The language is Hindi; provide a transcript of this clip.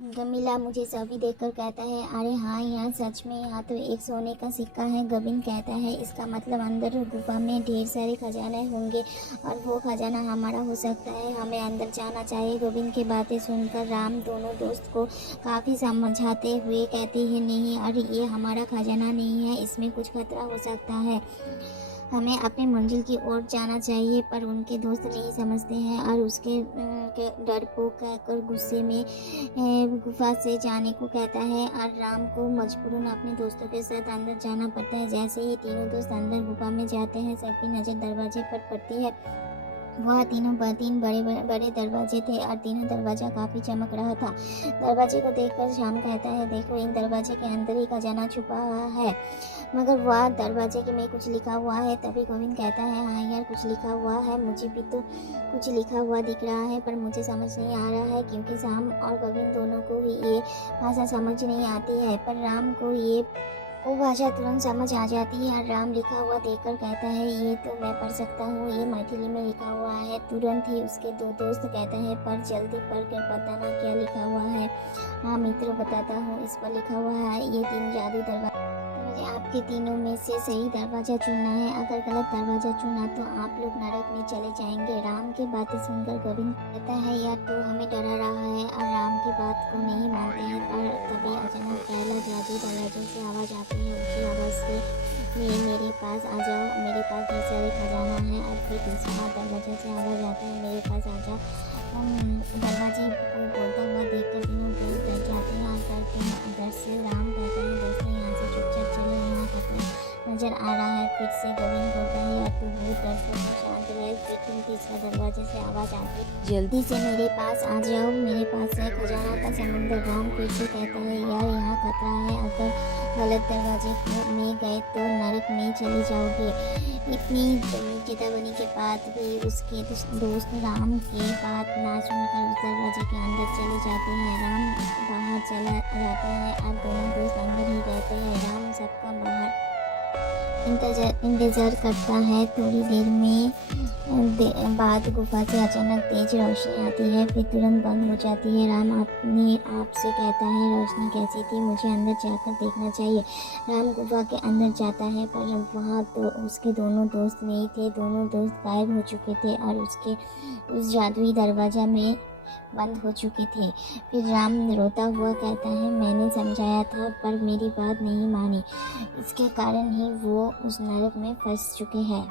गमीला मुझे सभी देखकर कहता है, अरे हाँ यार सच में यहाँ तो एक सोने का सिक्का है। गोविंद कहता है, इसका मतलब अंदर गुफा में ढेर सारे खजाने होंगे और वो खजाना हमारा हो सकता है, हमें अंदर जाना चाहिए। गोविंद की बातें सुनकर राम दोनों दोस्त को काफ़ी समझाते हुए कहते हैं, नहीं अरे ये हमारा खजाना नहीं है, इसमें कुछ खतरा हो सकता है, हमें अपनी मंजिल की ओर जाना चाहिए। पर उनके दोस्त नहीं समझते हैं और उसके के डरपोक कहकर गुस्से में गुफा से जाने को कहता है और राम को मजबूरन अपने दोस्तों के साथ अंदर जाना पड़ता है। जैसे ही तीनों दोस्त अंदर गुफा में जाते हैं, सबकी नज़र दरवाजे पर पड़ती है। वह तीन बड़े बड़े दरवाजे थे और तीनों दरवाजा काफ़ी चमक रहा था। दरवाजे को देखकर श्याम कहता है, देखो इन दरवाजे के अंदर ही खजाना छुपा हुआ है, मगर वह दरवाजे के में कुछ लिखा हुआ है। तभी गोविंद कहता है, हाँ यार कुछ लिखा हुआ है, मुझे भी तो कुछ लिखा हुआ दिख रहा है, पर मुझे समझ नहीं आ रहा है क्योंकि श्याम और गोविंद दोनों को ही ये भाषा समझ नहीं आती है। पर राम को ये वो भाषा तुरंत समझ आ जाती है और राम लिखा हुआ देखकर कहता है, ये तो मैं पढ़ सकता हूँ, ये मैथिली में लिखा हुआ है। तुरंत ही उसके दो दोस्त कहते हैं, पर जल्दी पढ़ कर बताना क्या लिखा हुआ है। हाँ मित्र बताता हूँ, इस पर लिखा हुआ है, ये तीन जादू दरवाजा, मुझे आपके तीनों में से सही दरवाजा चुनना है, अगर गलत दरवाजा चुना तो आप लोग नरक में चले जाएंगे। राम की बातें सुनकर गोविंद कहता है, यार तू हमें डरा रहा है, और राम की बात को नहीं मानते हैं। पर तभी अचानक पहला जादू दरवाजे से आवाज़ आती है, उसी आवाज़ से मेरे पास आ जाओ, मेरे पास ढेर सारे खजाना है। और फिर दूसरा दरवाजा से आवाज़ आता है, मेरे पास आ जाओ। दरवाजे को बोलता हुआ देखकर तीनों दोस्त डर जाते हैं और डरते हैं। डर से राम कहता है, दोस्तों यहाँ से चुपचाप चलो, यहाँ खतरा नजर आ रहा है। फिर से गोविंद बोलता है, यार तू बहुत डरता है, शांत रहे। लेकिन तीसरा दरवाजे से आवाज़ आती है, जल्दी से मेरे पास आ जाओ, मेरे पास है खजाना का समुंदर। राम फिर से कहता है, यार यहाँ खतरा है, अगर गलत दरवाजे में गए तो नरक में चले जाओगे। इतनी चेतावनी के बाद भी उसके दोस्त राम की बात ना सुनकर उस दरवाजे के अंदर चले जाते हैं। राम बाहर चला जाता है और दोनों दोस्त अंदर ही रहते हैं। राम सबका बाहर इंतज़ार करता है। थोड़ी देर में बाद गुफा से अचानक तेज रोशनी आती है, फिर तुरंत बंद हो जाती है। राम अपने आप से कहता है, रोशनी कैसी थी, मुझे अंदर जाकर देखना चाहिए। राम गुफा के अंदर जाता है, पर वहाँ तो उसके दोनों दोस्त नहीं थे, दोनों दोस्त गायब हो चुके थे और उसके उस जादुई दरवाज़ा में बंद हो चुके थे। फिर राम रोता हुआ कहता है, मैंने समझाया था पर मेरी बात नहीं मानी, इसके कारण ही वो उस नरक में फंस चुके हैं।